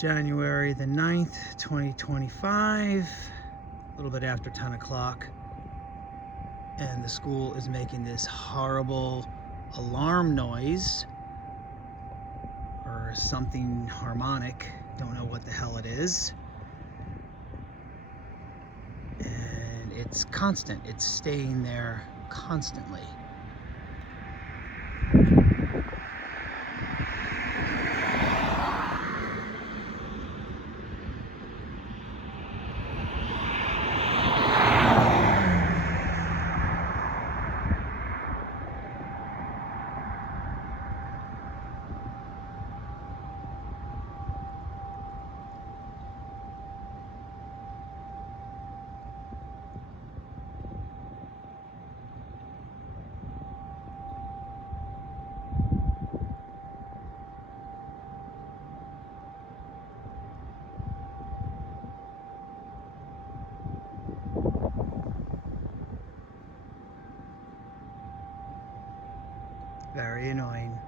January the 9th, 2025, a little bit after 10 o'clock, and the school is making this horrible alarm noise or something harmonic. Don't know what the hell it is. And it's constant. It's staying there constantly. Very annoying.